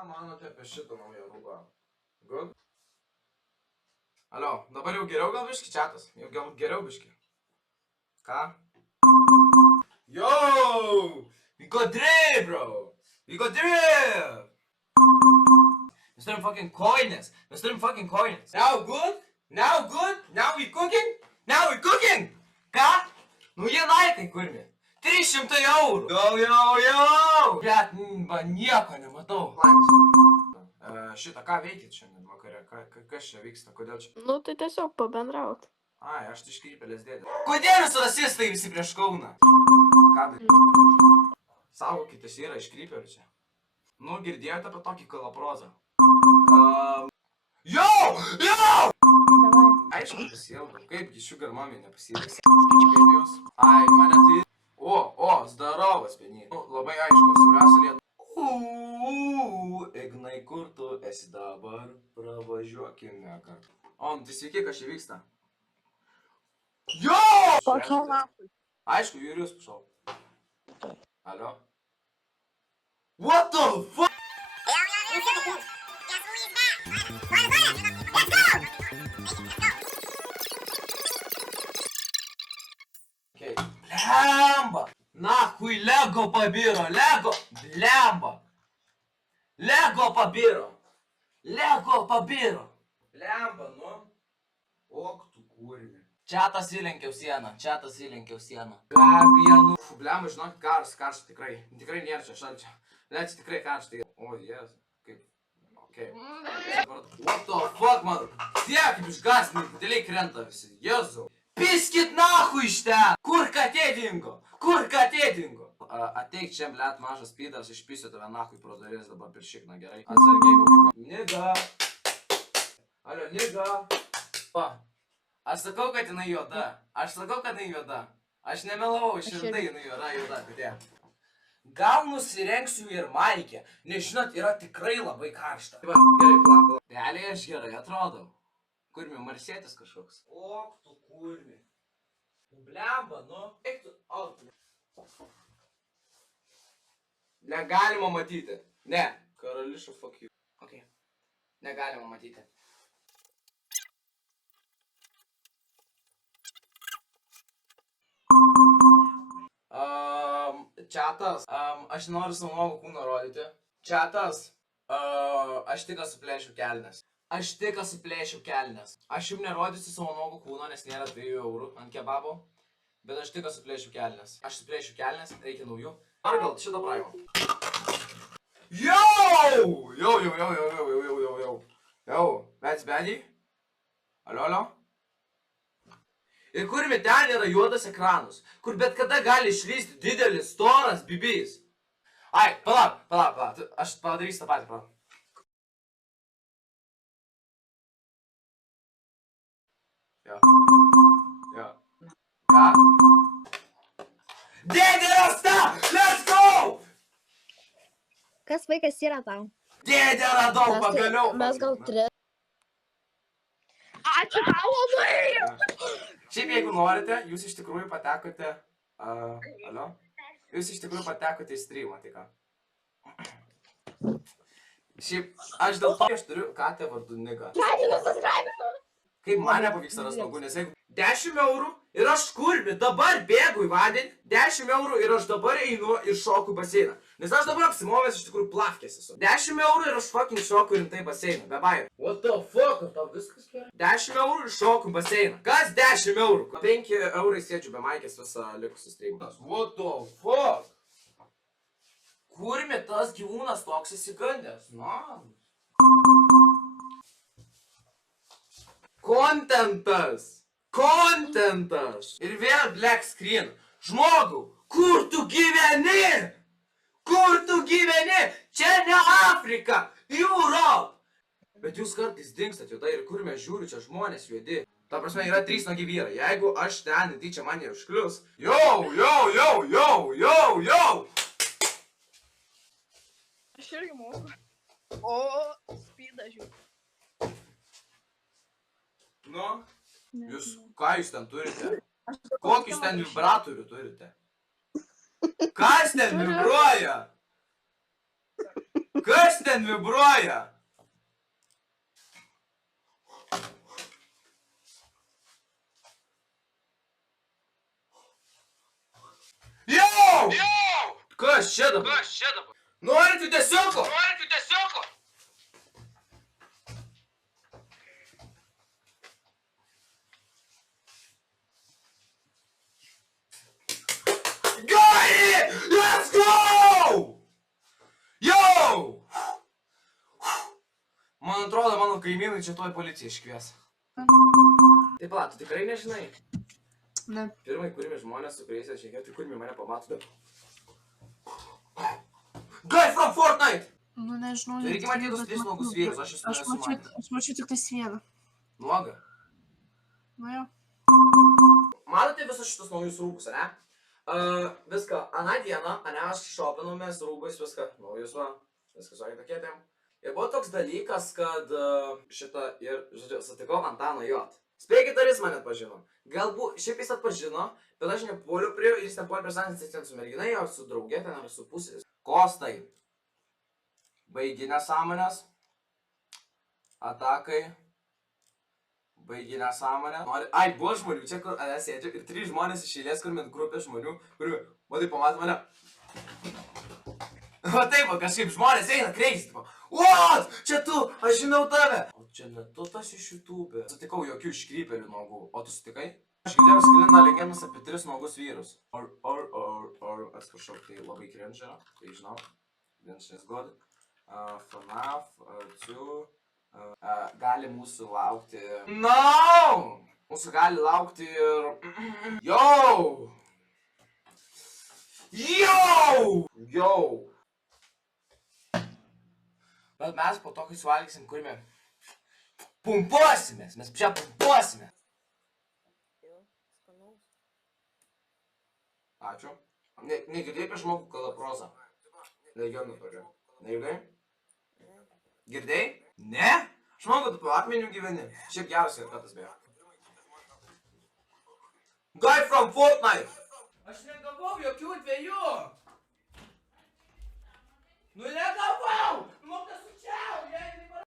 Ką manote apie šitą naują rūbą? Good? Alio, dabar jau geriau gal biški čiatas? Jau gal geriau biški? Ką? Yo! We got drip, bro! We got drip! Mes turim fucking coinės! Mes turim fucking coinės! Now good? Now good? Now we cooking? Now we cooking? Ką? Nu jie laikai kurmi. 300 eurų! Jau! Bet, nieko nematau. Šitą, ką veikit šiandien vakare? Kas čia vyksta? Kodėl čia? Nu, tai tiesiog pabendraut. Ai, aš tai iškrypėlės dėdė. Kodėl jūs rasistai visi prieš Kauną? Ką daryti? Saugokitės, yra iškrypėlių čia. Nu, girdėjote apie tokį kalaprozą? Yo! Aišku, pasielgau. Kaipgi Sugar Mommy nepasielgsi? Kaip jūs? Ai, mane tai... O, zdarovas, pieny. Labai aišku, surasiu lietą. Ignai, kur tu esi dabar? Pravažiuokime kartu. O, nu tai sveiki, kas čia vyksta? Jo! Pašau nafui. Aišku, ir jūs pašau. Alio? What the fuck? Okay. Blemba! Nahui, Lego pabiro, Lego! Blemba! Lego pabiro! Blemba, nu? Ok, tu kurmi. Čiatas įlenkiau sieną. Gabienu. Blemba, žinok, karšta tikrai. Tikrai nėra čia šalčio. Lėčia tikrai karšta. O, jezu. Kaip. Okei. What the fuck, man? Tiek, kaip išgasnai, dėliai krenta visi. Jezu. Piskit nahui iš ten! Kur katė dingo? Ateik čia, blet, mažas pydas, išpisiu tave nahui pro duris dabar per šikną, gerai? Atsargiai kokią. Niga. Alio, niga. Va. Aš sakau, kad jinai juoda. Aš nemelavau, širdai jinai juoda, katė. Gal nusirengsiu ir maikę, nes žinot, yra tikrai labai karšta. Va, gerai, pala. Realiai aš gerai atrodau. Kurmi, marsietis kažkoks. Ok, tu kurmi. Blemba, nu. Eik tu. Negalima matyti. Ne. Karališų, fuck you. Ok. Negalima matyti. Čiatas. Aš noriu savo nuogą kūną rodyti. Čiatas. Aš tik suplėšiu kelnes. Aš jums nerodysiu savo nuogą kūno, nes nėra 2 eurų ant kebabo. Bet aš tik suplėšiu kelnes. Aš suplėšiu kelnes, reikia naujų. Ar gal šitą praimą? Jau! Vets bedį? Alio? Ir kurmi ten yra juodas ekranus, kur bet kada gali išlysti didelis, storas bibys. Ai, palauk. Aš padarysiu tą patį, palauk. Jo. Ką? Dėdė rasta! Let's go! Kas vaikas yra tau? Dėdė radau pagaliau! Mes gal 3. Ačiū tau labai! Šiaip jeigu norite, jūs iš tikrųjų patekote... Alio? Jūs iš tikrųjų patekote į streamą, tai ką? Šiaip, aš dėl to, aš turiu katę vardu Niga. Kaip man nepavyksta ras naugų, nes jeigu 10 eurų ir aš kurmi, dabar bėgu į vandenį, 10 eurų ir aš dabar einu ir šoku baseiną. Nes aš dabar apsimovęs iš tikrųjų plavkės esu. 10 eurų ir aš fucking šoku rimtai baseiną, be bairių. What the fuck, ar tau viskas gerai? 10 eurų ir šoku baseiną. Kas 10 eurų? 5 eurai sėdžiu be maikės visą likusį streamą. What the fuck? Kurmi tas gyvūnas toks įsigandęs? Na. Kontentas! Ir vėl black screen. Žmogau, kur tu gyveni? Čia ne Afrika, Europe! Bet jūs kartais dingstat juodai ir kur mes žiūriu, čia žmonės juodi. Ta prasme, yra 3 nuogi vyrai. Jeigu aš ten, tai čia man neužklius. Yo! Aš irgi moku. O, spydą žiūrėjau. Nu, jūs, ką jūs ten turite? Kokius ten vibratorių turite? Kas ten vibruoja? Kas Kas ten vibruoja? Jau! Kas čia dabar? Norit judesiuko? Gai! Let's go! Jau! Man atrodo, mano kaimynai čia tuoj policiją iškvies. Taip, pala, tu tikrai nežinai? Ne. Pirmai kūrimi žmonės, su kuriais aš šiek tiek kūrimi mane pamato. Guy from Fortnite! Nu, nežinau. Tai reikia matyti tos 3 nuogus vyrus, aš esu nesumatęs. Aš mačiau tik tais vieną. Nuoga. Nu jo. Matote visus šitus naujus rūbus, ne? Viską, aną dieną, aš šopinomės rūbus, viską, naujus va, viskas sakė tokietėm. Ir buvo toks dalykas, kad šitą ir, žodžiu, sutikau Antaną Jot. Spėkit, ar jis mane atpažino. Galbūt, šiaip jis atpažino, bet aš nepuoliu prie, jis nepuoliu prie santis, ten su merginai, ar su draugė, ten ar su pusės. Kostai. Baigi nesąmonės. Atakai. Baigi nesąmonę. Ai, buvo žmonių čia, kur sėdžiu ir 3 žmonės iš eilės, kur met grupė žmonių, kur, matai, pamato mane. O taip, kažkaip žmonės eina kreisi, tipo, what? Čia tu, aš žinau tave. O čia ne tu tas iš YouTube. Sutikau jokių iškrypelių nuogų. O tu sutikai? Aš girdėjau sklinda legendas apie 3 nuogus vyrus. Atsiprašau, tai labai cringe yra, tai žinau. Vienas is good. FNAF, 2. Gali mūsų laukti... No! Mūsų gali laukti ir... Yo! Bet mes po to, kai suvalgysim, kurime pumpuosimės, mes čia pumpuosime. Ačiū. Negirdėjai apie žmogų kalaprozą? Legionų tokia. Negirdėjai? Girdėjai? Ne? Žmogų, tu po akmeniu gyveni. Šiaip geras kartas beje. Guy from Fortnite! Aš negavau jokių 2. Nu negavau!